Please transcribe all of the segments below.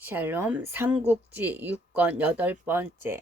샬롬 삼국지 6권 8번째.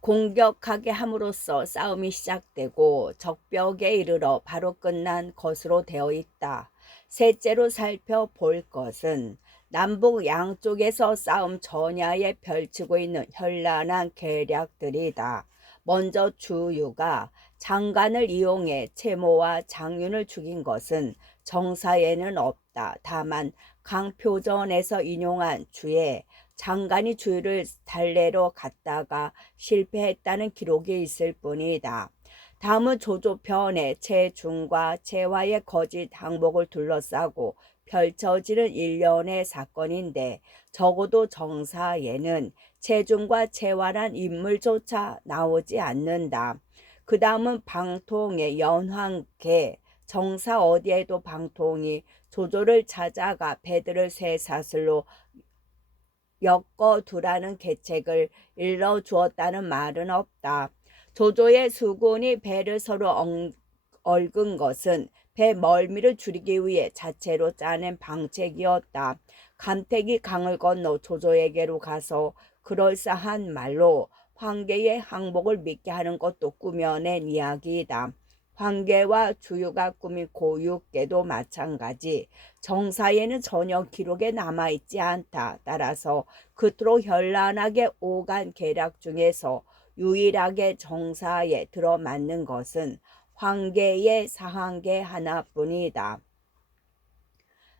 공격하게 함으로써 싸움이 시작되고 적벽에 이르러 바로 끝난 것으로 되어 있다. 셋째로 살펴볼 것은 남북 양쪽에서 싸움 전야에 펼치고 있는 현란한 계략들이다. 먼저 주유가 장관을 이용해 채모와 장윤을 죽인 것은 정사에는 없다. 다만 강표전에서 인용한 주에 장관이 주유를 달래러 갔다가 실패했다는 기록이 있을 뿐이다. 다음은 조조편의 채중과 채화의 거짓 항복을 둘러싸고 펼쳐지는 일련의 사건인데 적어도 정사에는 채중과 채화란 인물조차 나오지 않는다. 그 다음은 방통의 연황계, 정사 어디에도 방통이 조조를 찾아가 배들을 쇠사슬로 엮어두라는 계책을 일러주었다는 말은 없다. 조조의 수군이 배를 서로 얽은 것은 배 멀미를 줄이기 위해 자체로 짜낸 방책이었다. 감택이 강을 건너 조조에게로 가서 그럴싸한 말로 황제의 항복을 믿게 하는 것도 꾸며낸 이야기이다. 황제와 주유가 꾸민 고육계도 마찬가지. 정사에는 전혀 기록에 남아있지 않다. 따라서 그토록 현란하게 오간 계략 중에서 유일하게 정사에 들어맞는 것은 황제의 사항계 하나뿐이다.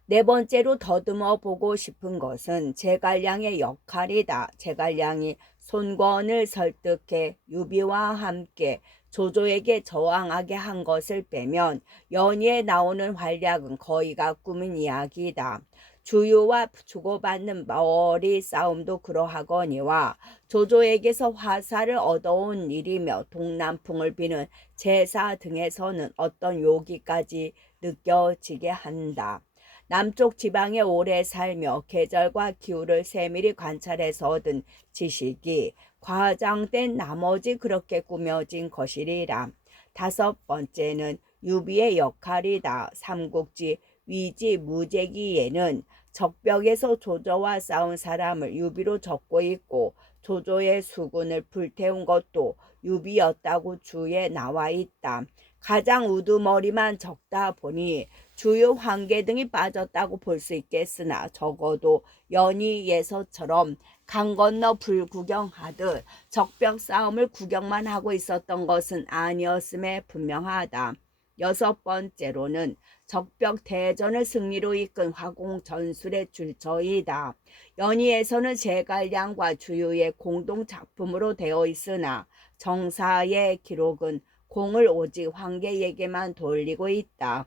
네 번째로 더듬어 보고 싶은 것은 제갈량의 역할이다. 제갈량이 손권을 설득해 유비와 함께 조조에게 저항하게 한 것을 빼면 연희에 나오는 활약은 거의가 꾸민 이야기이다. 주유와 주고받는 머리 싸움도 그러하거니와 조조에게서 화살을 얻어온 일이며 동남풍을 비는 제사 등에서는 어떤 요기까지 느껴지게 한다. 남쪽 지방에 오래 살며 계절과 기후를 세밀히 관찰해서 얻은 지식이 과장된 나머지 그렇게 꾸며진 것이리라. 다섯 번째는 유비의 역할이다. 삼국지 위지무제기에는 적벽에서 조조와 싸운 사람을 유비로 적고 있고 조조의 수군을 불태운 것도 유비였다고 주에 나와 있다. 가장 우두머리만 적다 보니 주요 황계 등이 빠졌다고 볼 수 있겠으나 적어도 연희에서처럼 강 건너 불구경하듯 적벽 싸움을 구경만 하고 있었던 것은 아니었음에 분명하다. 여섯 번째로는 적벽 대전을 승리로 이끈 화공 전술의 출처이다. 연희에서는 제갈량과 주유의 공동 작품으로 되어 있으나 정사의 기록은 공을 오직 황제에게만 돌리고 있다.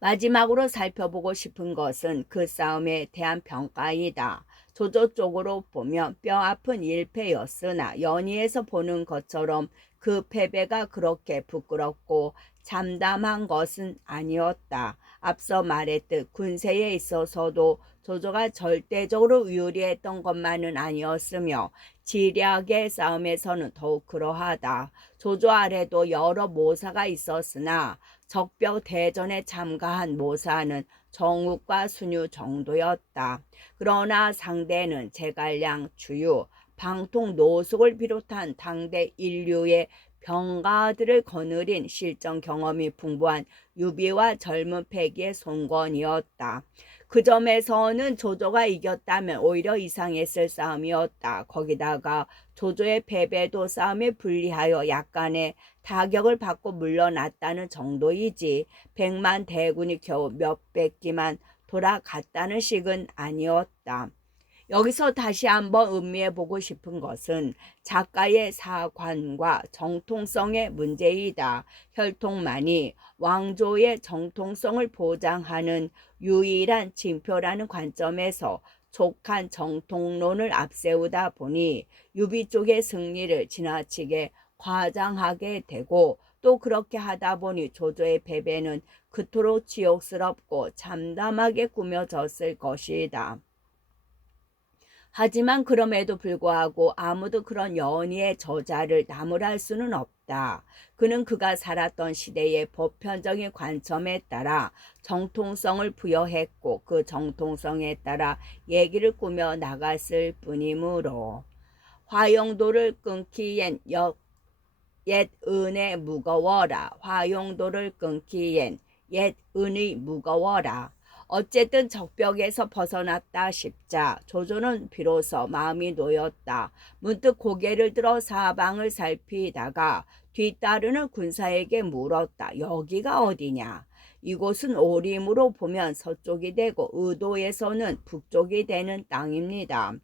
마지막으로 살펴보고 싶은 것은 그 싸움에 대한 평가이다. 조조 쪽으로 보면 뼈아픈 일패였으나 연희에서 보는 것처럼 그 패배가 그렇게 부끄럽고 참담한 것은 아니었다. 앞서 말했듯 군세에 있어서도 조조가 절대적으로 유리했던 것만은 아니었으며 지략의 싸움에서는 더욱 그러하다. 조조 아래도 여러 모사가 있었으나 적벽 대전에 참가한 모사는 정욱과 순유 정도였다. 그러나 상대는 제갈량, 주유, 방통, 노숙을 비롯한 당대 인류의 병가들을 거느린 실전 경험이 풍부한 유비와 젊은 패기의 손권이었다. 그 점에서는 조조가 이겼다면 오히려 이상했을 싸움이었다. 거기다가 조조의 패배도 싸움에 불리하여 약간의 타격을 받고 물러났다는 정도이지 100만 대군이 겨우 몇백 기만 돌아갔다는 식은 아니었다. 여기서 다시 한번 음미해보고 싶은 것은 작가의 사관과 정통성의 문제이다. 혈통만이 왕조의 정통성을 보장하는 유일한 징표라는 관점에서 족한 정통론을 앞세우다 보니 유비 쪽의 승리를 지나치게 과장하게 되고 또 그렇게 하다 보니 조조의 패배는 그토록 지옥스럽고 참담하게 꾸며졌을 것이다. 하지만 그럼에도 불구하고 아무도 그런 연희의 저자를 나무랄 수는 없다. 했다. 그는 그가 살았던 시대의 보편적인 관점에 따라 정통성을 부여했고 그 정통성에 따라 얘기를 꾸며 나갔을 뿐이므로 화용도를 끊기엔 옛 은에 무거워라. 화용도를 끊기엔 옛 은이 무거워라. 어쨌든 적벽에서 벗어났다 싶자 조조는 비로소 마음이 놓였다. 문득 고개를 들어 사방을 살피다가 뒤따르는 군사에게 물었다. 여기가 어디냐? 이곳은 오림으로 보면 서쪽이 되고 의도에서는 북쪽이 되는 땅입니다.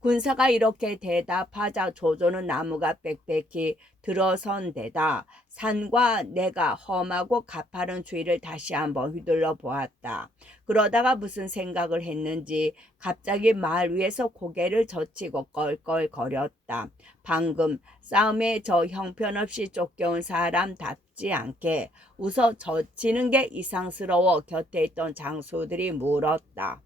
군사가 이렇게 대답하자 조조는 나무가 빽빽히 들어선 데다 산과 내가 험하고 가파른 주위를 다시 한번 휘둘러 보았다. 그러다가 무슨 생각을 했는지 갑자기 말 위에서 고개를 젖히고 껄껄거렸다. 방금 싸움에 저 형편없이 쫓겨온 사람답지 않게 웃어 젖히는 게 이상스러워 곁에 있던 장수들이 물었다.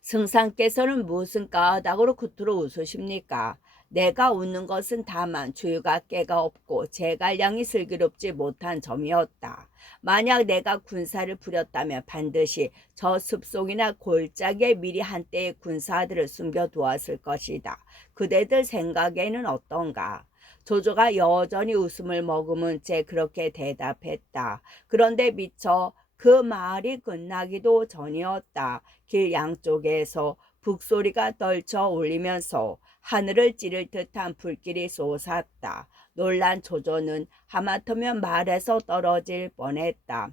승상께서는 무슨 까닭으로 그토록 웃으십니까? 내가 웃는 것은 다만 주유가 깨가 없고 제갈량이 슬기롭지 못한 점이었다. 만약 내가 군사를 부렸다면 반드시 저 숲속이나 골짜기에 미리 한때의 군사들을 숨겨두었을 것이다. 그대들 생각에는 어떤가? 조조가 여전히 웃음을 머금은 채 그렇게 대답했다. 그런데 미처 그 말이 끝나기도 전이었다. 길 양쪽에서 북소리가 떨쳐 울리면서 하늘을 찌를 듯한 불길이 솟았다. 놀란 조조는 하마터면 말에서 떨어질 뻔했다.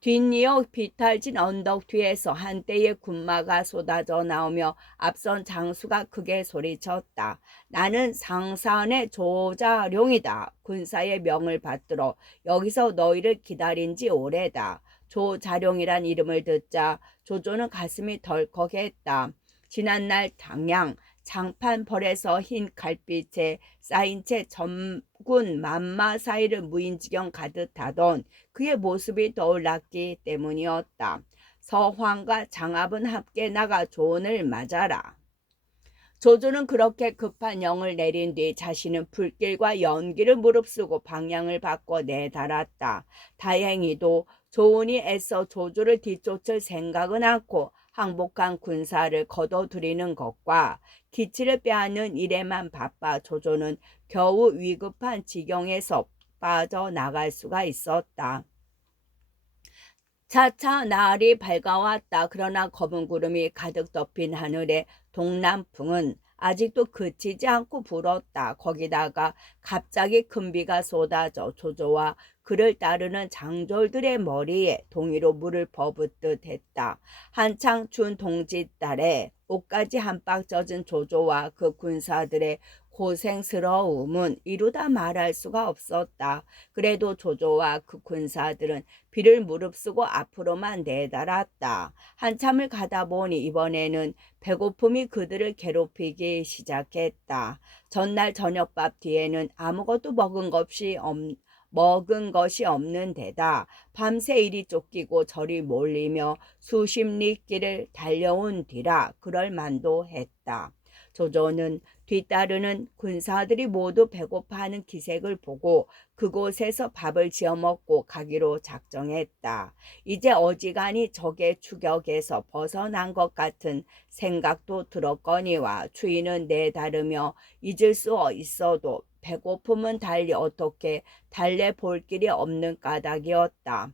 뒷이어 비탈진 언덕 뒤에서 한때의 군마가 쏟아져 나오며 앞선 장수가 크게 소리쳤다. 나는 상산의 조자룡이다. 군사의 명을 받들어 여기서 너희를 기다린 지 오래다. 조자룡이란 이름을 듣자 조조는 가슴이 덜컥했다. 지난날 당양 장판벌에서 흰 갈빛에 쌓인 채 점군 만마 사이를 무인지경 가듯 하던 그의 모습이 떠올랐기 때문이었다. 서황과 장압은 함께 나가 조언을 맞아라. 조조는 그렇게 급한 영을 내린 뒤 자신은 불길과 연기를 무릅쓰고 방향을 바꿔 내달았다. 다행히도 조은이 애써 조조를 뒤쫓을 생각은 않고 항복한 군사를 거둬들이는 것과 기치를 빼앗는 일에만 바빠 조조는 겨우 위급한 지경에서 빠져나갈 수가 있었다. 차차 날이 밝아왔다. 그러나 검은 구름이 가득 덮인 하늘에 동남풍은 아직도 그치지 않고 불었다. 거기다가 갑자기 큰 비가 쏟아져 조조와 그를 따르는 장졸들의 머리에 동이로 물을 퍼붓듯 했다. 한창 춘 동짓달에 옷까지 한박 젖은 조조와 그 군사들의 고생스러움은 이루다 말할 수가 없었다. 그래도 조조와 그 군사들은 비를 무릅쓰고 앞으로만 내달았다. 한참을 가다 보니 이번에는 배고픔이 그들을 괴롭히기 시작했다. 전날 저녁밥 뒤에는 아무것도 먹은 것이 없는 데다 밤새 이리 쫓기고 저리 몰리며 수십 리 길을 달려온 뒤라 그럴 만도 했다. 조조는 뒤따르는 군사들이 모두 배고파하는 기색을 보고 그곳에서 밥을 지어 먹고 가기로 작정했다. 이제 어지간히 적의 추격에서 벗어난 것 같은 생각도 들었거니와 추위는 내다르며 잊을 수 있어도 배고픔은 달리 어떻게 달래볼 길이 없는 까닭이었다.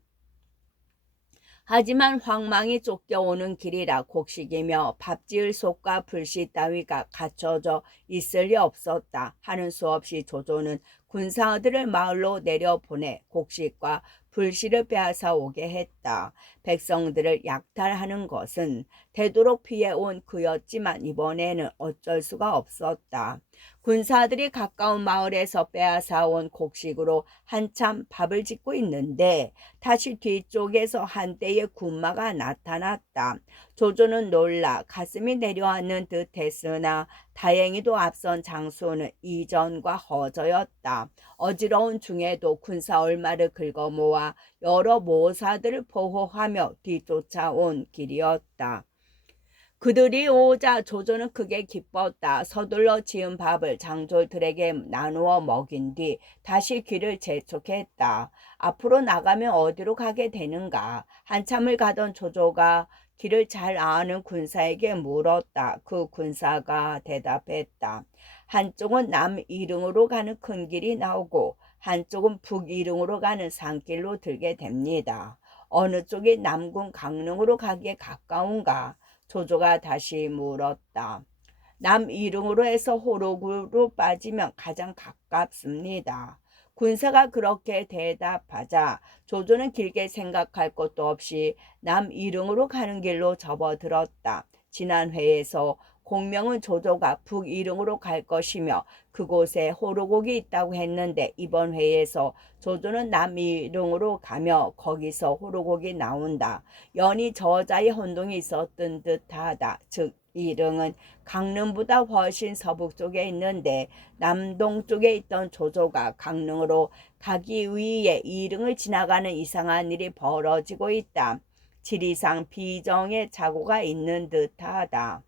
하지만 황망이 쫓겨오는 길이라 곡식이며 밥 지을 속과 불씨 따위가 갖춰져 있을 리 없었다. 하는 수 없이 조조는 군사들을 마을로 내려보내 곡식과 불씨를 빼앗아 오게 했다. 백성들을 약탈하는 것은 되도록 피해온 그였지만 이번에는 어쩔 수가 없었다. 군사들이 가까운 마을에서 빼앗아 온 곡식으로 한참 밥을 짓고 있는데 다시 뒤쪽에서 한대의 군마가 나타났다. 조조는 놀라 가슴이 내려앉는 듯 했으나 다행히도 앞선 장수는 이전과 허저였다. 어지러운 중에도 군사 얼마를 긁어모아 여러 모사들을 보호하며 뒤쫓아온 길이었다. 그들이 오자 조조는 크게 기뻤다. 서둘러 지은 밥을 장졸들에게 나누어 먹인 뒤 다시 길을 재촉했다. 앞으로 나가면 어디로 가게 되는가? 한참을 가던 조조가 길을 잘 아는 군사에게 물었다. 그 군사가 대답했다. 한쪽은 남이릉으로 가는 큰 길이 나오고 한쪽은 북이릉으로 가는 산길로 들게 됩니다. 어느 쪽이 남군 강릉으로 가기에 가까운가? 조조가 다시 물었다. 남이릉으로 해서 호록으로 빠지면 가장 가깝습니다. 군사가 그렇게 대답하자 조조는 길게 생각할 것도 없이 남이릉으로 가는 길로 접어들었다. 지난 회에서 공명은 조조가 북이릉으로 갈 것이며 그곳에 호로곡이 있다고 했는데 이번 회에서 조조는 남이릉으로 가며 거기서 호로곡이 나온다. 연이 저자의 혼동이 있었던 듯하다. 즉 이릉은 강릉보다 훨씬 서북쪽에 있는데 남동쪽에 있던 조조가 강릉으로 가기 위해 이릉을 지나가는 이상한 일이 벌어지고 있다. 지리상 비정의 착오가 있는 듯하다.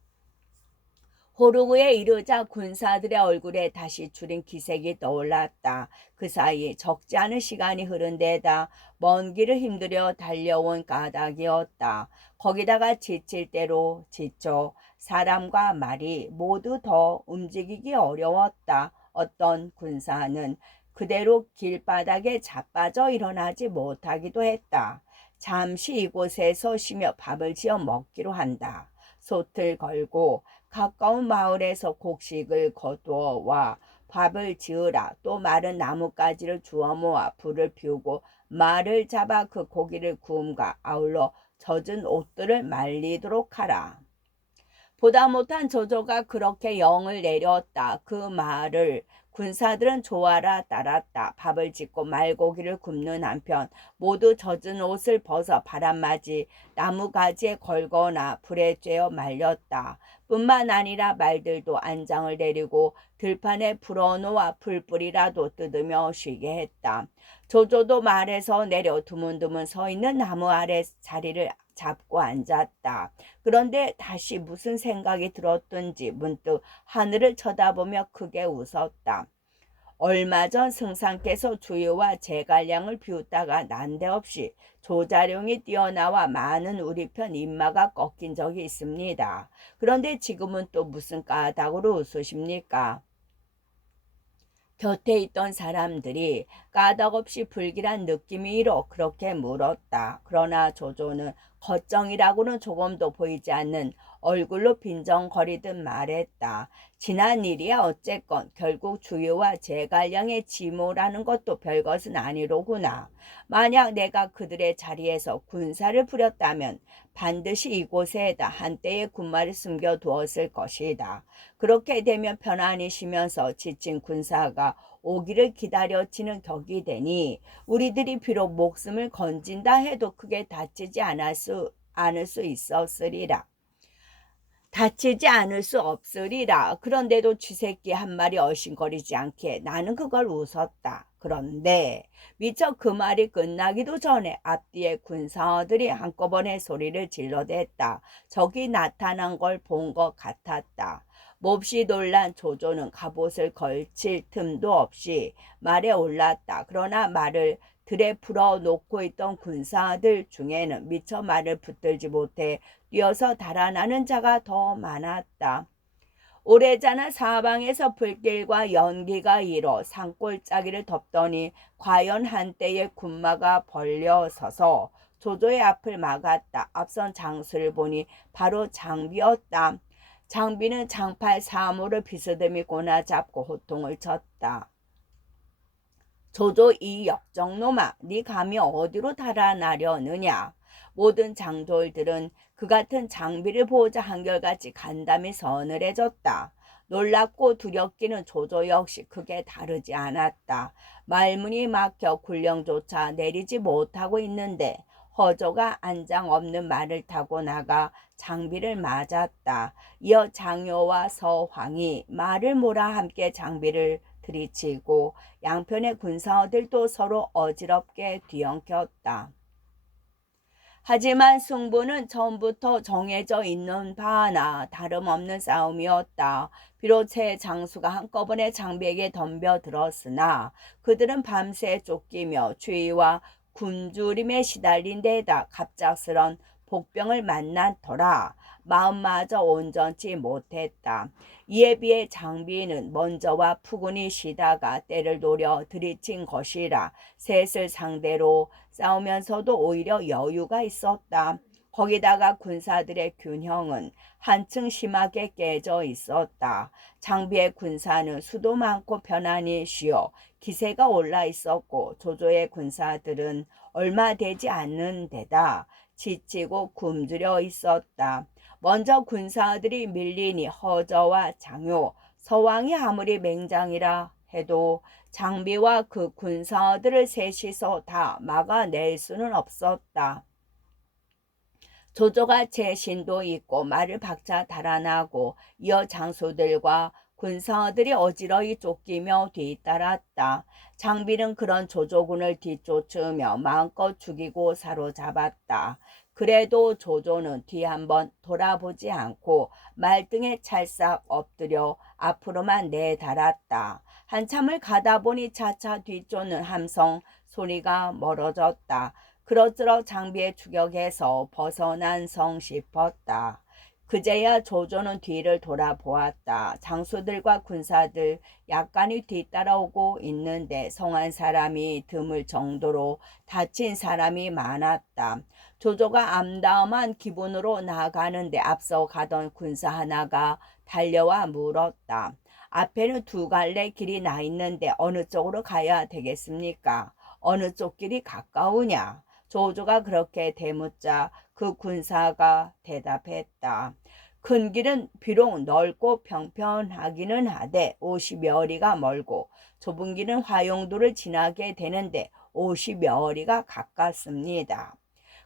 호르구에 이르자 군사들의 얼굴에 다시 주린 기색이 떠올랐다. 그 사이 적지 않은 시간이 흐른 데다 먼 길을 힘들여 달려온 까닭이었다. 거기다가 지칠 대로 지쳐 사람과 말이 모두 더 움직이기 어려웠다. 어떤 군사는 그대로 길바닥에 자빠져 일어나지 못하기도 했다. 잠시 이곳에서 쉬며 밥을 지어 먹기로 한다. 솥을 걸고 가까운 마을에서 곡식을 거두어 와 밥을 지으라. 또 마른 나뭇가지를 주워 모아 불을 피우고 말을 잡아 그 고기를 구움과 아울러 젖은 옷들을 말리도록 하라. 보다 못한 조조가 그렇게 영을 내렸다. 그 말을 군사들은 좋아라 따랐다. 밥을 짓고 말고기를 굽는 한편 모두 젖은 옷을 벗어 바람맞이 나무가지에 걸거나 불에 쬐어 말렸다. 뿐만 아니라 말들도 안장을 내리고 들판에 불어놓아 풀뿌리라도 뜯으며 쉬게 했다. 조조도 말에서 내려 드문드문 서 있는 나무 아래 자리를 잡고 앉았다. 그런데 다시 무슨 생각이 들었던지 문득 하늘을 쳐다보며 크게 웃었다. 얼마 전 승상께서 주유와 제갈량을 비웃다가 난데없이 조자룡이 뛰어나와 많은 우리 편 인마가 꺾인 적이 있습니다. 그런데 지금은 또 무슨 까닭으로 웃으십니까? 곁에 있던 사람들이 까닭없이 불길한 느낌이로 그렇게 물었다. 그러나 조조는 걱정이라고는 조금도 보이지 않는 얼굴로 빈정거리듯 말했다. 지난 일이야 어쨌건 결국 주유와 제갈량의 지모라는 것도 별것은 아니로구나. 만약 내가 그들의 자리에서 군사를 부렸다면 반드시 이곳에다 한때의 군마를 숨겨두었을 것이다. 그렇게 되면 편안히 쉬면서 지친 군사가 오기를 기다려지는 격이 되니 우리들이 비록 목숨을 건진다 해도 크게 다치지 않을 수 있었으리라. 다치지 않을 수 없으리라. 그런데도 쥐새끼 한 마리 얼씬거리지 않게 나는 그걸 웃었다. 그런데 미처 그 말이 끝나기도 전에 앞뒤에 군사들이 한꺼번에 소리를 질러댔다. 적이 나타난 걸 본 것 같았다. 몹시 놀란 조조는 갑옷을 걸칠 틈도 없이 말에 올랐다. 그러나 말을 들에 풀어 놓고 있던 군사들 중에는 미처 말을 붙들지 못해 뛰어서 달아나는 자가 더 많았다. 오래전에 사방에서 불길과 연기가 일어 산골짜기를 덮더니 과연 한때의 군마가 벌려 서서 조조의 앞을 막았다. 앞선 장수를 보니 바로 장비였다. 장비는 장팔 사모를 비스듬히 꼬나 잡고 호통을 쳤다. 조조 이 역정놈아, 네 감히 어디로 달아나려느냐. 모든 장졸들은 그 같은 장비를 보자 한결같이 간담이 서늘해졌다. 놀랍고 두렵기는 조조 역시 크게 다르지 않았다. 말문이 막혀 군령조차 내리지 못하고 있는데 허조가 안장 없는 말을 타고 나가 장비를 맞았다. 이어 장효와 서황이 말을 몰아 함께 장비를 들이치고 양편의 군사들도 서로 어지럽게 뒤엉켰다. 하지만 승부는 처음부터 정해져 있는 바나 다름없는 싸움이었다. 비록 세 장수가 한꺼번에 장비에게 덤벼들었으나 그들은 밤새 쫓기며 주위와 굶주림에 시달린 데에다 갑작스런 복병을 만났더라. 마음마저 온전치 못했다. 이에 비해 장비는 먼저와 푸근히 쉬다가 때를 노려 들이친 것이라 셋을 상대로 싸우면서도 오히려 여유가 있었다. 거기다가 군사들의 균형은 한층 심하게 깨져 있었다. 장비의 군사는 수도 많고 편안히 쉬어 기세가 올라 있었고 조조의 군사들은 얼마 되지 않는 데다 지치고 굶주려 있었다. 먼저 군사들이 밀리니 허저와 장요, 서왕이 아무리 맹장이라 해도 장비와 그 군사들을 셋이서 다 막아낼 수는 없었다. 조조가 재신도 있고 말을 박자 달아나고 이어 장수들과 군사들이 어지러이 쫓기며 뒤따랐다. 장비는 그런 조조군을 뒤쫓으며 마음껏 죽이고 사로잡았다. 그래도 조조는 뒤 한번 돌아보지 않고 말등에 찰싹 엎드려 앞으로만 내달았다. 한참을 가다 보니 차차 뒤쫓는 함성 소리가 멀어졌다. 그럭저럭 장비의 추격에서 벗어난 성 싶었다. 그제야 조조는 뒤를 돌아보았다. 장수들과 군사들 약간이 뒤따라오고 있는데 성한 사람이 드물 정도로 다친 사람이 많았다. 조조가 암담한 기분으로 나아가는데 앞서 가던 군사 하나가 달려와 물었다. 앞에는 두 갈래 길이 나 있는데 어느 쪽으로 가야 되겠습니까? 어느 쪽 길이 가까우냐? 조조가 그렇게 대묻자 그 군사가 대답했다. 큰 길은 비록 넓고 평평하기는 하되 50여 리가 멀고 좁은 길은 화용도를 지나게 되는데 50여 리가 가깝습니다.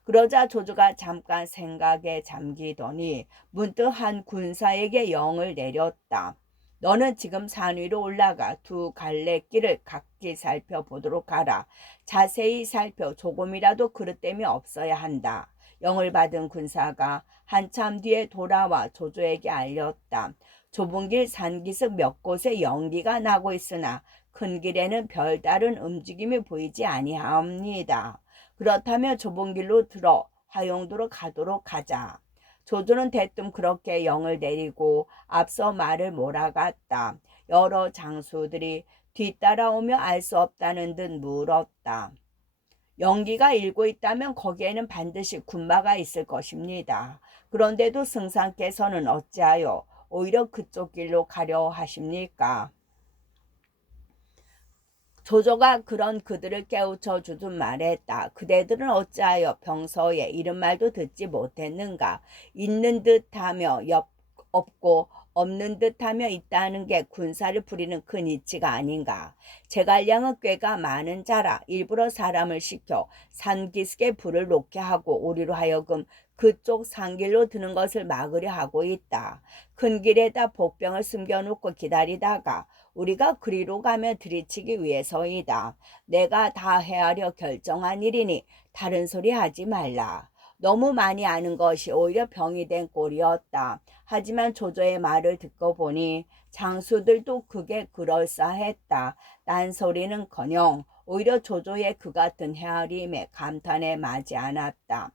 그러자 조조가 잠깐 생각에 잠기더니 문득 한 군사에게 영을 내렸다. 너는 지금 산 위로 올라가 두 갈래길을 각기 살펴보도록 하라. 자세히 살펴 조금이라도 그릇됨이 없어야 한다. 영을 받은 군사가 한참 뒤에 돌아와 조조에게 알렸다. 좁은 길 산기슭 몇 곳에 연기가 나고 있으나 큰 길에는 별다른 움직임이 보이지 아니하옵니다. 그렇다면 좁은 길로 들어 화용도로 가도록 하자. 조조는 대뜸 그렇게 영을 내리고 앞서 말을 몰아갔다. 여러 장수들이 뒤따라오며 알 수 없다는 듯 물었다. 연기가 일고 있다면 거기에는 반드시 군마가 있을 것입니다. 그런데도 승상께서는 어찌하여 오히려 그쪽 길로 가려 하십니까? 조조가 그런 그들을 깨우쳐 주듯 말했다. 그대들은 어찌하여 평소에 이런 말도 듣지 못했는가? 있는 듯하며 없고 없는 듯하며 있다는 게 군사를 부리는 큰 이치가 아닌가? 제갈량은 꾀가 많은 자라 일부러 사람을 시켜 산기슭에 불을 놓게 하고 우리로 하여금 그쪽 산길로 드는 것을 막으려 하고 있다. 큰 길에다 복병을 숨겨놓고 기다리다가 우리가 그리로 가며 들이치기 위해서이다. 내가 다 헤아려 결정한 일이니 다른 소리 하지 말라. 너무 많이 아는 것이 오히려 병이 된 꼴이었다. 하지만 조조의 말을 듣고 보니 장수들도 그게 그럴싸했다. 딴소리는커녕 오히려 조조의 그 같은 헤아림에 감탄에 마지 않았다.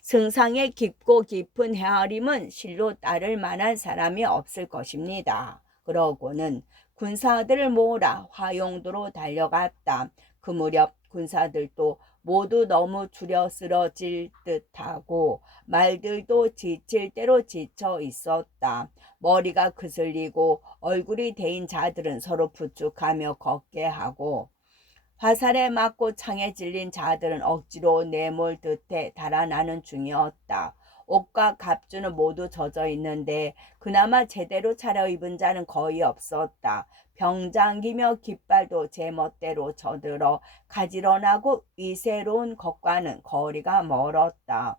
승상의 깊고 깊은 헤아림은 실로 따를 만한 사람이 없을 것입니다. 그러고는 군사들을 모으라 화용도로 달려갔다. 그 무렵 군사들도 모두 너무 줄여 쓰러질 듯하고 말들도 지칠 대로 지쳐 있었다. 머리가 그슬리고 얼굴이 데인 자들은 서로 부축하며 걷게 하고 화살에 맞고 창에 찔린 자들은 억지로 내몰 듯해 달아나는 중이었다. 옷과 갑주는 모두 젖어 있는데 그나마 제대로 차려입은 자는 거의 없었다. 병장기며 깃발도 제멋대로 저들어 가지런하고 위세로운 것과는 거리가 멀었다.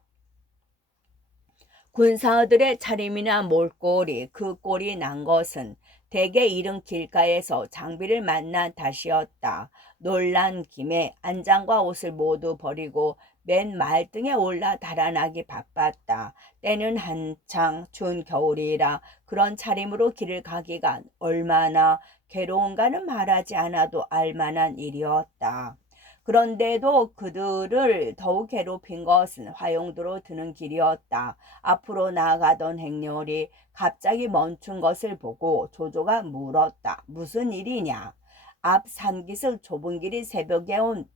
군사들의 차림이나 몰골이 그 꼴이 난 것은 대개 이른 길가에서 장비를 만난 탓이었다. 놀란 김에 안장과 옷을 모두 버리고 맨 말등에 올라 달아나기 바빴다. 때는 한창 추운 겨울이라 그런 차림으로 길을 가기가 얼마나 괴로운가는 말하지 않아도 알만한 일이었다. 그런데도 그들을 더욱 괴롭힌 것은 화용도로 드는 길이었다. 앞으로 나아가던 행렬이 갑자기 멈춘 것을 보고 조조가 물었다. 무슨 일이냐? 앞 산기슭 좁은 길이 새벽에 온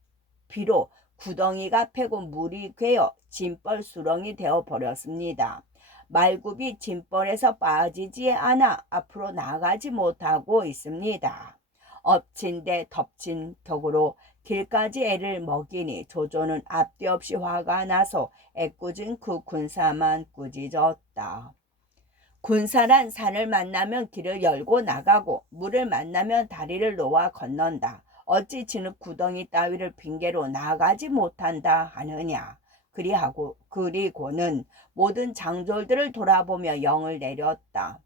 비로 구덩이가 패고 물이 괴어 짐벌 수렁이 되어 버렸습니다. 말굽이 짐벌에서 빠지지 않아 앞으로 나가지 못하고 있습니다. 엎친 데 덮친 격으로 길까지 애를 먹이니 조조는 앞뒤 없이 화가 나서 애꿎은 그 군사만 꾸짖었다. 군사란 산을 만나면 길을 열고 나가고 물을 만나면 다리를 놓아 건넌다. 어찌 진흙 구덩이 따위를 핑계로 나가지 못한다 하느냐. 그리고는 모든 장졸들을 돌아보며 영을 내렸다.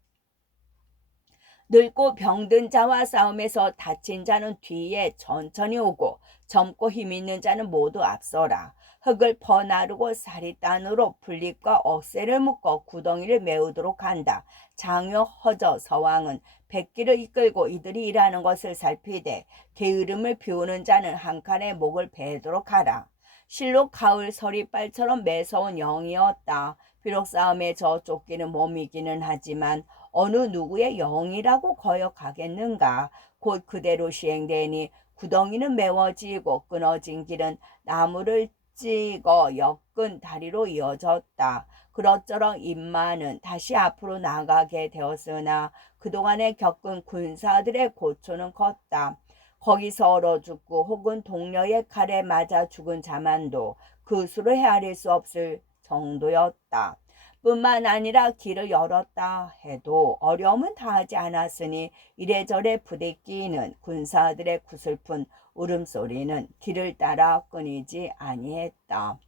늙고 병든 자와 싸움에서 다친 자는 뒤에 천천히 오고 젊고 힘있는 자는 모두 앞서라. 흙을 퍼나르고 사리단으로 풀잎과 억새를 묶어 구덩이를 메우도록 한다. 장요 허저 서왕은 백기를 이끌고 이들이 일하는 것을 살피되 게으름을 피우는 자는 한 칸에 목을 베도록 하라. 실로 가을 서리빨처럼 매서운 영이었다. 비록 싸움에 져 쫓기는 몸이기는 하지만 어느 누구의 영이라고 거역하겠는가. 곧 그대로 시행되니 구덩이는 메워지고 끊어진 길은 나무를 찍어 엮은 다리로 이어졌다. 그럭저럭 임마는 다시 앞으로 나가게 되었으나 그동안에 겪은 군사들의 고초는 컸다. 거기서 얼어 죽고 혹은 동료의 칼에 맞아 죽은 자만도 그 수를 헤아릴 수 없을 정도였다. 뿐만 아니라 길을 열었다 해도 어려움은 다하지 않았으니 이래저래 부대끼는 군사들의 구슬픈 울음소리는 길을 따라 끊이지 아니했다.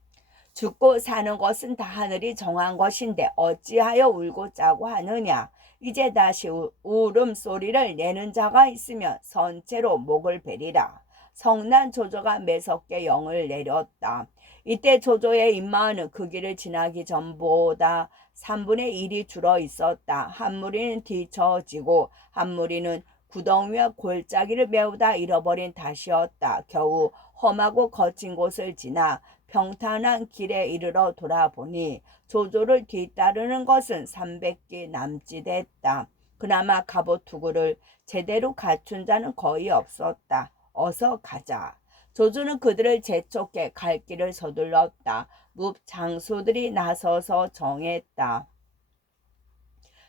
죽고 사는 것은 다 하늘이 정한 것인데 어찌하여 울고 짜고 하느냐. 이제 다시 울음소리를 내는 자가 있으면 선체로 목을 베리라. 성난 조조가 매섭게 영을 내렸다. 이때 조조의 입마는 그 길을 지나기 전보다 3분의 1이 줄어 있었다. 한 무리는 뒤처지고 한 무리는 구덩이와 골짜기를 메우다 잃어버린 탓이었다. 겨우 험하고 거친 곳을 지나 평탄한 길에 이르러 돌아보니 조조를 뒤따르는 것은 300기 남짓했다. 그나마 갑옷 투구를 제대로 갖춘 자는 거의 없었다. 어서 가자. 조조는 그들을 재촉해 갈 길을 서둘렀다. 묵 장수들이 나서서 정했다.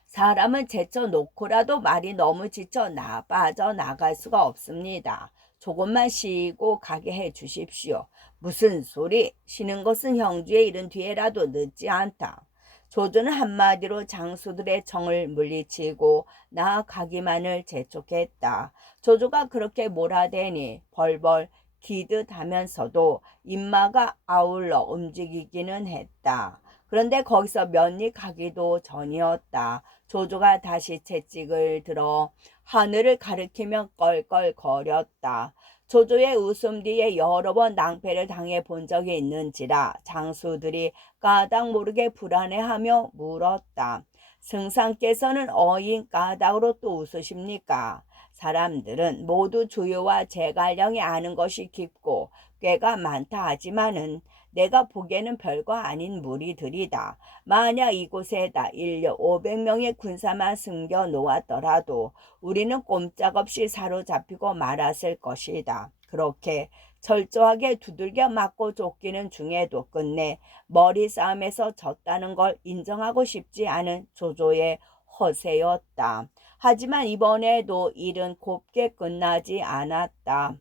사람은 제쳐놓고라도 말이 너무 지쳐 빠져나갈 수가 없습니다. 조금만 쉬고 가게 해 주십시오. 무슨 소리? 쉬는 것은 형주의 이른 뒤에라도 늦지 않다. 조조는 한마디로 장수들의 정을 물리치고 나아가기만을 재촉했다. 조조가 그렇게 몰아대니 벌벌 기듯 하면서도 인마가 아울러 움직이기는 했다. 그런데 거기서 몇 리 가기도 전이었다. 조조가 다시 채찍을 들어 하늘을 가리키며 껄껄거렸다. 조조의 웃음 뒤에 여러 번 낭패를 당해 본 적이 있는지라 장수들이 까닭 모르게 불안해하며 물었다. 승상께서는 어인 까닭으로 또 웃으십니까? 사람들은 모두 주요와 제갈령이 아는 것이 깊고 꾀가 많다 하지만은 내가 보기에는 별거 아닌 무리들이다. 만약 이곳에다 인력 500명의 군사만 숨겨 놓았더라도 우리는 꼼짝없이 사로잡히고 말았을 것이다. 그렇게 철저하게 두들겨 맞고 쫓기는 중에도 끝내 머리 싸움에서 졌다는 걸 인정하고 싶지 않은 조조의 허세였다. 하지만 이번에도 일은 곱게 끝나지 않았다.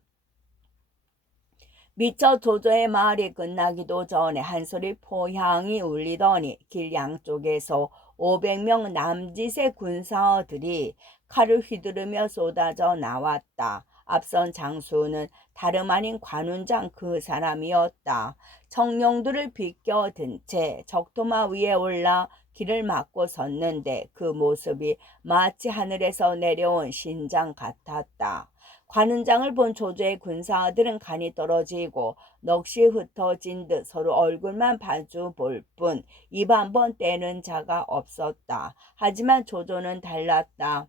미처 조조의 말이 끝나기도 전에 한 소리 포향이 울리더니 길 양쪽에서 500명 남짓의 군사들이 칼을 휘두르며 쏟아져 나왔다. 앞선 장수는 다름 아닌 관운장 그 사람이었다. 청룡들을 비껴든 채 적토마 위에 올라 길을 막고 섰는데 그 모습이 마치 하늘에서 내려온 신장 같았다. 관훈장을 본 조조의 군사들은 간이 떨어지고 넋이 흩어진 듯 서로 얼굴만 마주 볼 뿐 입 한 번 떼는 자가 없었다. 하지만 조조는 달랐다.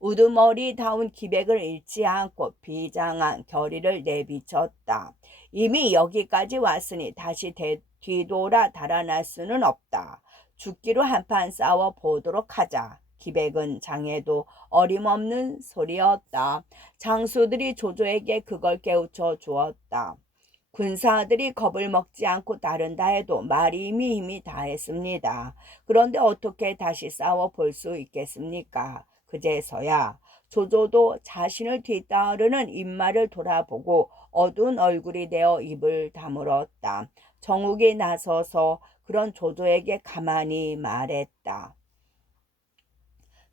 우두머리다운 기백을 잃지 않고 비장한 결의를 내비쳤다. 이미 여기까지 왔으니 다시 뒤돌아 달아날 수는 없다. 죽기로 한판 싸워 보도록 하자. 기백은 장에도 어림없는 소리였다. 장수들이 조조에게 그걸 깨우쳐 주었다. 군사들이 겁을 먹지 않고 따른다 해도 말이 이미 다했습니다. 그런데 어떻게 다시 싸워 볼 수 있겠습니까? 그제서야 조조도 자신을 뒤따르는 인마를 돌아보고 어두운 얼굴이 되어 입을 다물었다. 정욱이 나서서 그런 조조에게 가만히 말했다.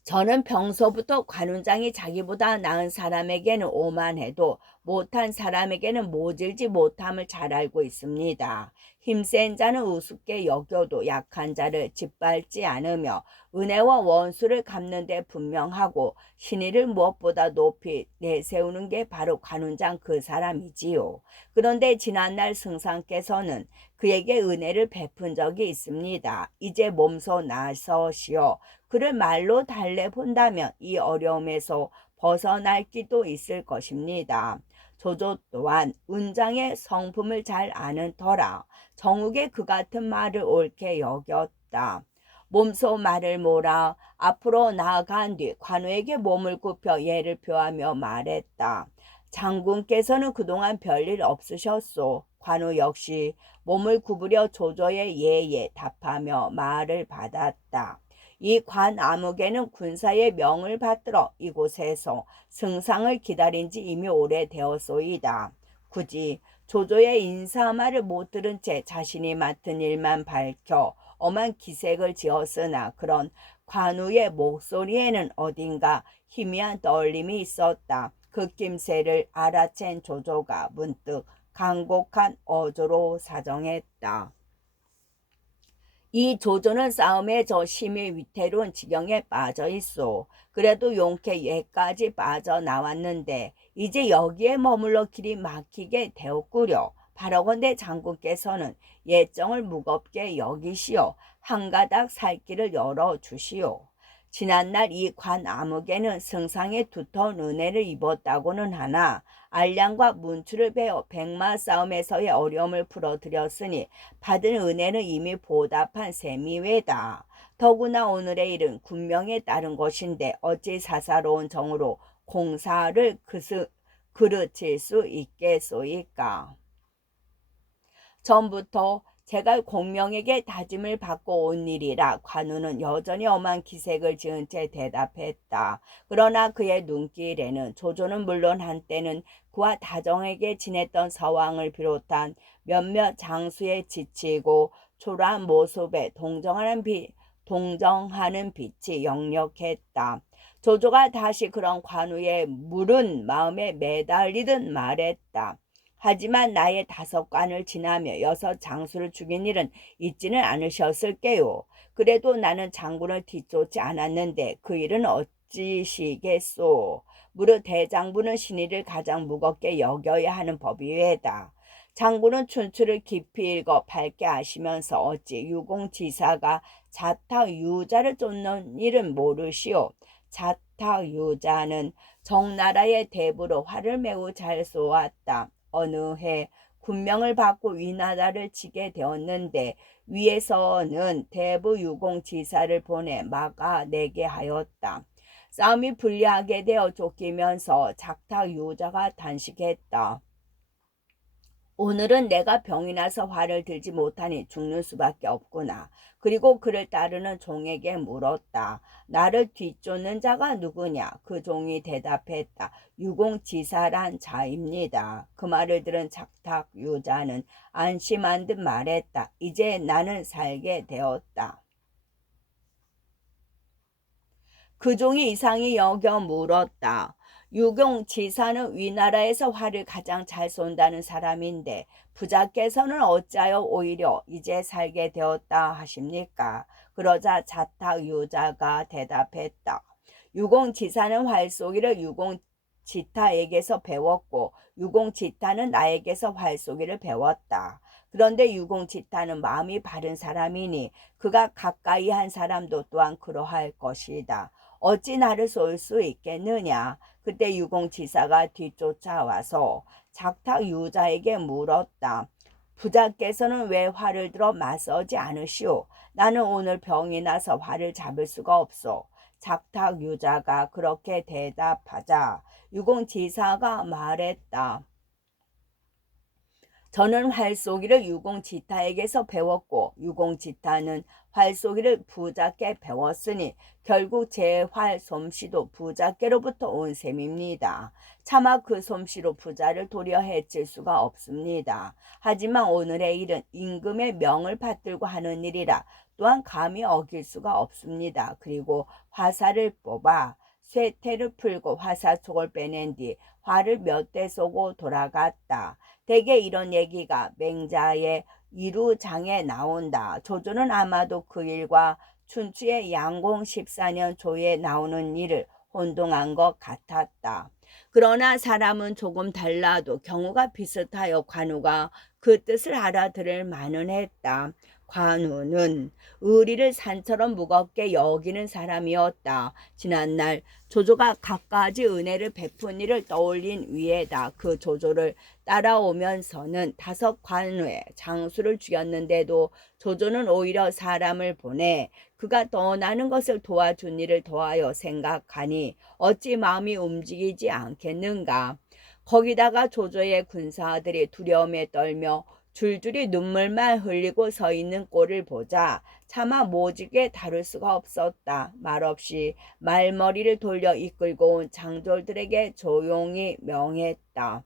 저는 평소부터 관훈장이 자기보다 나은 사람에게는 오만해도 못한 사람에게는 모질지 못함을 잘 알고 있습니다. 힘센 자는 우습게 여겨도 약한 자를 짓밟지 않으며 은혜와 원수를 갚는 데 분명하고 신의를 무엇보다 높이 내세우는 게 바로 관훈장 그 사람이지요. 그런데 지난날 승상께서는 그에게 은혜를 베푼 적이 있습니다. 이제 몸소 나서시오. 그를 말로 달래본다면 이 어려움에서 벗어날 길도 있을 것입니다. 조조 또한 은장의 성품을 잘 아는 터라 정욱의 그 같은 말을 옳게 여겼다. 몸소 말을 몰아 앞으로 나아간 뒤 관우에게 몸을 굽혀 예를 표하며 말했다. 장군께서는 그동안 별일 없으셨소. 관우 역시 몸을 구부려 조조의 예에 답하며 말을 받았다. 이 관 아무개는 군사의 명을 받들어 이곳에서 승상을 기다린 지 이미 오래되었소이다. 굳이 조조의 인사말을 못 들은 채 자신이 맡은 일만 밝혀 엄한 기색을 지었으나 그런 관우의 목소리에는 어딘가 희미한 떨림이 있었다. 그 낌새를 알아챈 조조가 문득 간곡한 어조로 사정했다. 이 조조는 싸움에 저 심히 위태로운 지경에 빠져 있어. 그래도 용케 예까지 빠져나왔는데 이제 여기에 머물러 길이 막히게 되었구려. 바라건대 장군께서는 예정을 무겁게 여기시오. 한 가닥 살 길을 열어주시오. 지난날 이 관 아무개는 승상의 두터운 은혜를 입었다고는 하나 알량과 문추를 베어 백마 싸움에서의 어려움을 풀어드렸으니 받은 은혜는 이미 보답한 셈이 외다. 더구나 오늘의 일은 군명에 따른 것인데 어찌 사사로운 정으로 공사를 그르칠 수 있겠소이까. 전부터 제가 공명에게 다짐을 받고 온 일이라 관우는 여전히 엄한 기색을 지은 채 대답했다. 그러나 그의 눈길에는 조조는 물론 한때는 그와 다정하게 지냈던 서왕을 비롯한 몇몇 장수에 지치고 초라한 모습에 동정하는 빛이 역력했다. 조조가 다시 그런 관우의 물은 마음에 매달리듯 말했다. 하지만 나의 5관을 지나며 6 장수를 죽인 일은 있지는 않으셨을게요. 그래도 나는 장군을 뒤쫓지 않았는데 그 일은 어찌시겠소. 무릇 대장부는 신의를 가장 무겁게 여겨야 하는 법이외다. 장군은 춘추를 깊이 읽어 밝게 아시면서 어찌 유공지사가 자탁유자를 쫓는 일은 모르시오. 자탁유자는 정나라의 대부로 활을 매우 잘 쏘았다. 어느 해 군명을 받고 위나라를 치게 되었는데 위에서는 대부 유공지사를 보내 막아내게 하였다. 싸움이 불리하게 되어 쫓기면서 작탁유자가 단식했다. 오늘은 내가 병이 나서 화를 들지 못하니 죽는 수밖에 없구나. 그리고 그를 따르는 종에게 물었다. 나를 뒤쫓는 자가 누구냐? 그 종이 대답했다. 유공지사란 자입니다. 그 말을 들은 작탁유자는 안심한 듯 말했다. 이제 나는 살게 되었다. 그 종이 이상히 여겨 물었다. 유공지사는 위나라에서 활을 가장 잘 쏜다는 사람인데 부자께서는 어찌하여 오히려 이제 살게 되었다 하십니까? 그러자 자탁유자가 대답했다. 유공지사는 활 쏘기를 지타에게서 배웠고 유공지타는 나에게서 활쏘기를 배웠다. 그런데 유공지타는 마음이 바른 사람이니 그가 가까이 한 사람도 또한 그러할 것이다. 어찌 나를 쏠 수 있겠느냐. 그때 유공지사가 뒤쫓아와서 작탁 유자에게 물었다. 부자께서는 왜 화를 들어 맞서지 않으시오? 나는 오늘 병이 나서 화를 잡을 수가 없소. 작탁 유자가 그렇게 대답하자 유공지사가 말했다. 저는 활쏘기를 유공지타에게서 배웠고 유공지타는 활쏘기를 부자께 배웠으니 결국 제 활 솜씨도 부자께로부터 온 셈입니다. 차마 그 솜씨로 부자를 도려 해칠 수가 없습니다. 하지만 오늘의 일은 임금의 명을 받들고 하는 일이라 또한 감히 어길 수가 없습니다. 그리고 화살을 뽑아 쇠퇴를 풀고 화살촉을 빼낸 뒤 활을 몇 대 쏘고 돌아갔다. 대개 이런 얘기가 맹자의 이루장에 나온다. 조조는 아마도 그 일과 춘추의 양공 14년 조에 나오는 일을 혼동한 것 같았다. 그러나 사람은 조금 달라도 경우가 비슷하여 관우가 그 뜻을 알아들을 만은 했다. 관우는 의리를 산처럼 무겁게 여기는 사람이었다. 지난날 조조가 갖가지 은혜를 베푼 일을 떠올린 위에다 그 조조를 따라오면서는 5 관우의 장수를 죽였는데도 조조는 오히려 사람을 보내 그가 떠나는 것을 도와준 일을 더하여 생각하니 어찌 마음이 움직이지 않겠는가. 거기다가 조조의 군사들이 두려움에 떨며 줄줄이 눈물만 흘리고 서 있는 꼴을 보자 차마 모지게 다룰 수가 없었다. 말없이 말머리를 돌려 이끌고 온 장졸들에게 조용히 명했다.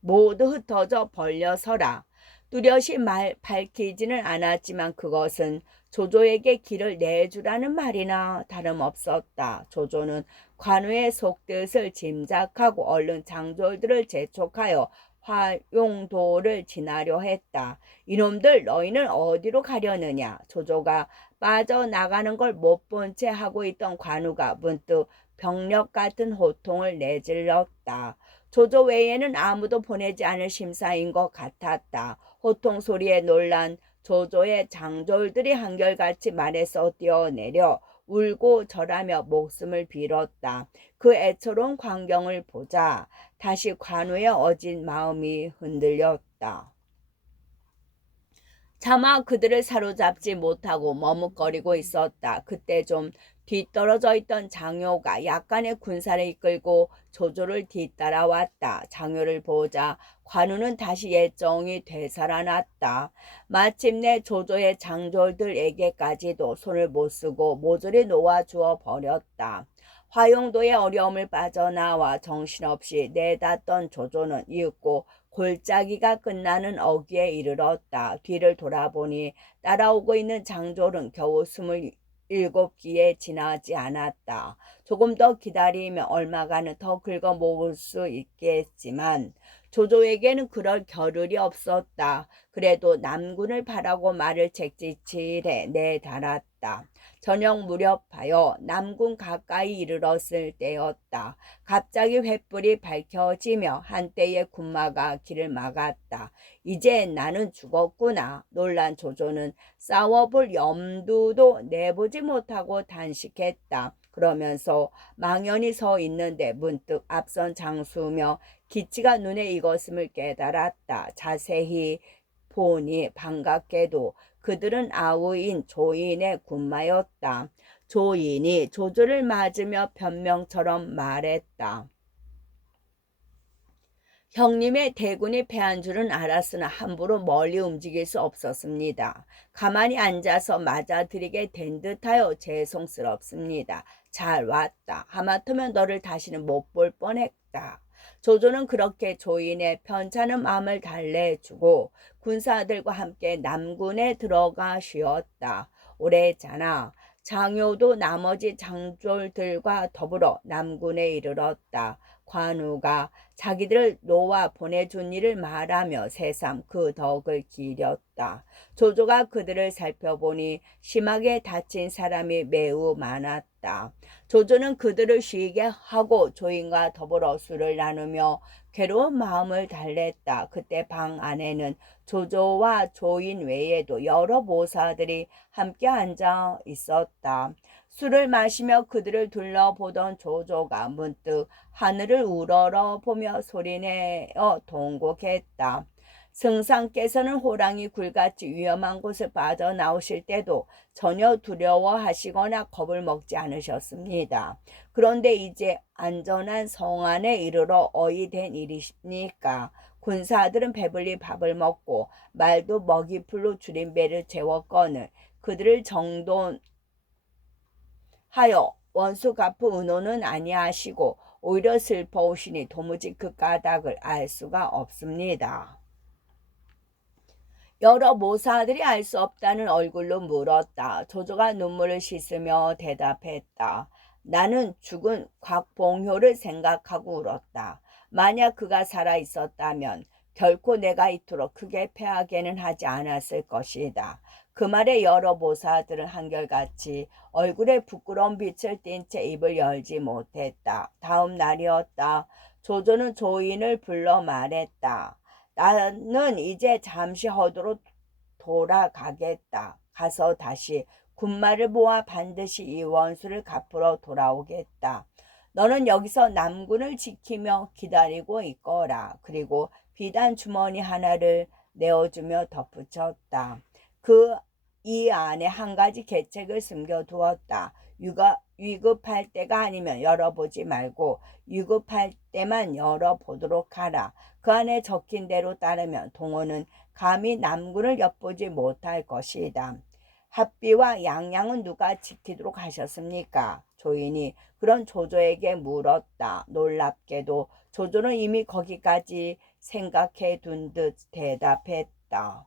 모두 흩어져 벌려서라. 뚜렷이 밝히지는 않았지만 그것은 조조에게 길을 내주라는 말이나 다름없었다. 조조는 관우의 속뜻을 짐작하고 얼른 장졸들을 재촉하여 화용도를 지나려 했다. 이놈들 너희는 어디로 가려느냐. 조조가 빠져나가는 걸 못 본 채 하고 있던 관우가 문득 병력 같은 호통을 내질렀다. 조조 외에는 아무도 보내지 않을 심사인 것 같았다. 호통 소리에 놀란 조조의 장졸들이 한결같이 말에서 뛰어내려 울고 절하며 목숨을 빌었다. 그 애처로운 광경을 보자 다시 관우의 어진 마음이 흔들렸다. 차마 그들을 사로잡지 못하고 머뭇거리고 있었다. 그때 좀 뒤떨어져 있던 장효가 약간의 군사를 이끌고 조조를 뒤따라왔다. 장효를 보자 관우는 다시 예정이 되살아났다. 마침내 조조의 장졸들에게까지도 손을 못 쓰고 모조리 놓아주어 버렸다. 화용도의 어려움을 빠져나와 정신없이 내닫던 조조는 이윽고 골짜기가 끝나는 어귀에 이르렀다. 뒤를 돌아보니 따라오고 있는 장졸은 겨우 27기에 지나지 않았다. 조금 더 기다리면 얼마간은 더 긁어 모을 수 있겠지만 조조에게는 그럴 겨를이 없었다. 그래도 남군을 바라고 말을 책짓질해 내달았다. 저녁 무렵하여 남군 가까이 이르렀을 때였다. 갑자기 횃불이 밝혀지며 한때의 군마가 길을 막았다. 이제 나는 죽었구나. 놀란 조조는 싸워볼 염두도 내보지 못하고 단식했다. 그러면서 망연히 서 있는데 문득 앞선 장수며 기치가 눈에 익었음을 깨달았다. 자세히 보니 반갑게도 그들은 아우인 조인의 군마였다. 조인이 조조를 맞으며 변명처럼 말했다. 형님의 대군이 패한 줄은 알았으나 함부로 멀리 움직일 수 없었습니다. 가만히 앉아서 맞아들이게 된 듯하여 죄송스럽습니다. 잘 왔다. 하마터면 너를 다시는 못 볼 뻔했다. 조조는 그렇게 조인의 편찮은 마음을 달래주고 군사들과 함께 남군에 들어가 쉬었다. 오래잖아. 장효도 나머지 장졸들과 더불어 남군에 이르렀다. 관우가 자기들을 놓아 보내준 일을 말하며 새삼 그 덕을 기렸다. 조조가 그들을 살펴보니 심하게 다친 사람이 매우 많았다. 조조는 그들을 쉬게 하고 조인과 더불어 술을 나누며 괴로운 마음을 달랬다. 그때 방 안에는 조조와 조인 외에도 여러 모사들이 함께 앉아 있었다. 술을 마시며 그들을 둘러보던 조조가 문득 하늘을 우러러 보며 소리내어 통곡했다. 승상께서는 호랑이 굴같이 위험한 곳을 빠져나오실 때도 전혀 두려워하시거나 겁을 먹지 않으셨습니다. 그런데 이제 안전한 성 안에 이르러 어이된 일이니까 군사들은 배불리 밥을 먹고 말도 먹이풀로 줄인 배를 채웠거늘 그들을 정돈하여 원수 갚을 의논은 아니하시고 오히려 슬퍼오시니 도무지 그 까닭을 알 수가 없습니다. 여러 모사들이 알 수 없다는 얼굴로 물었다. 조조가 눈물을 씻으며 대답했다. 나는 죽은 곽봉효를 생각하고 울었다. 만약 그가 살아 있었다면 결코 내가 이토록 크게 패하게는 하지 않았을 것이다. 그 말에 여러 모사들은 한결같이 얼굴에 부끄러운 빛을 띤 채 입을 열지 못했다. 다음 날이었다. 조조는 조인을 불러 말했다. 나는 이제 잠시 허도로 돌아가겠다. 가서 다시 군마를 모아 반드시 이 원수를 갚으러 돌아오겠다. 너는 여기서 남군을 지키며 기다리고 있거라. 그리고 비단 주머니 하나를 내어주며 덧붙였다. 이 안에 한 가지 계책을 숨겨두었다. 위급할 때가 아니면 열어보지 말고 위급할 때만 열어보도록 하라. 그 안에 적힌 대로 따르면 동호는 감히 남군을 엿보지 못할 것이다. 합비와 양양은 누가 지키도록 하셨습니까? 조인이 그런 조조에게 물었다. 놀랍게도 조조는 이미 거기까지 생각해 둔 듯 대답했다.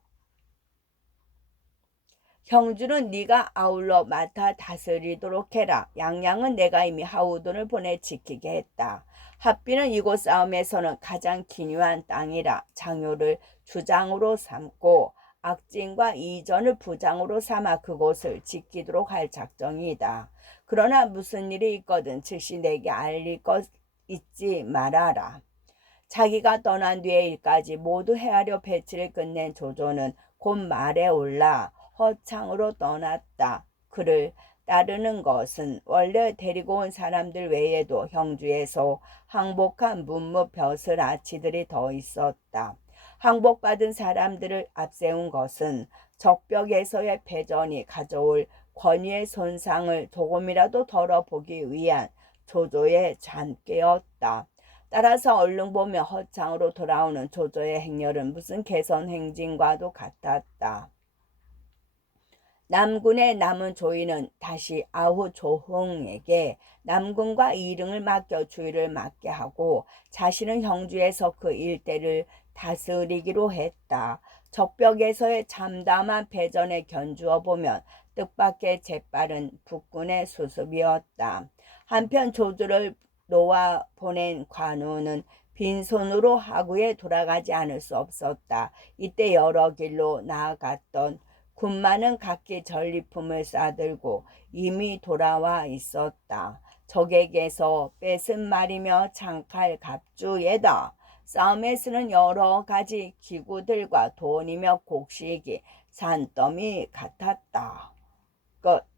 형주는 네가 아울러 맡아 다스리도록 해라. 양양은 내가 이미 하우돈을 보내 지키게 했다. 합비는 이곳 싸움에서는 가장 기묘한 땅이라 장요를 주장으로 삼고 악진과 이전을 부장으로 삼아 그곳을 지키도록 할 작정이다. 그러나 무슨 일이 있거든 즉시 내게 알릴 것 잊지 말아라. 자기가 떠난 뒤의 일까지 모두 헤아려 배치를 끝낸 조조는 곧 말에 올라 허창으로 떠났다. 그를 따르는 것은 원래 데리고 온 사람들 외에도 형주에서 항복한 문무 벼슬아치들이 더 있었다. 항복받은 사람들을 앞세운 것은 적벽에서의 패전이 가져올 권위의 손상을 조금이라도 덜어보기 위한 조조의 잔꾀였다. 따라서 얼른 보며 허창으로 돌아오는 조조의 행렬은 무슨 개선 행진과도 같았다. 남군의 남은 조인은 다시 아후 조흥에게 남군과 이릉을 맡겨 주의를 맡게 하고 자신은 형주에서 그 일대를 다스리기로 했다. 적벽에서의 참담한 패전에 견주어 보면 뜻밖의 재빠른 북군의 수습이었다. 한편 조조를 놓아 보낸 관우는 빈손으로 하구에 돌아가지 않을 수 없었다. 이때 여러 길로 나아갔던 군마는 각기 전리품을 싸들고 이미 돌아와 있었다. 적에게서 뺏은 말이며 창칼 갑주에다 싸움에 쓰는 여러 가지 기구들과 돈이며 곡식이 산더미 같았다. 끝.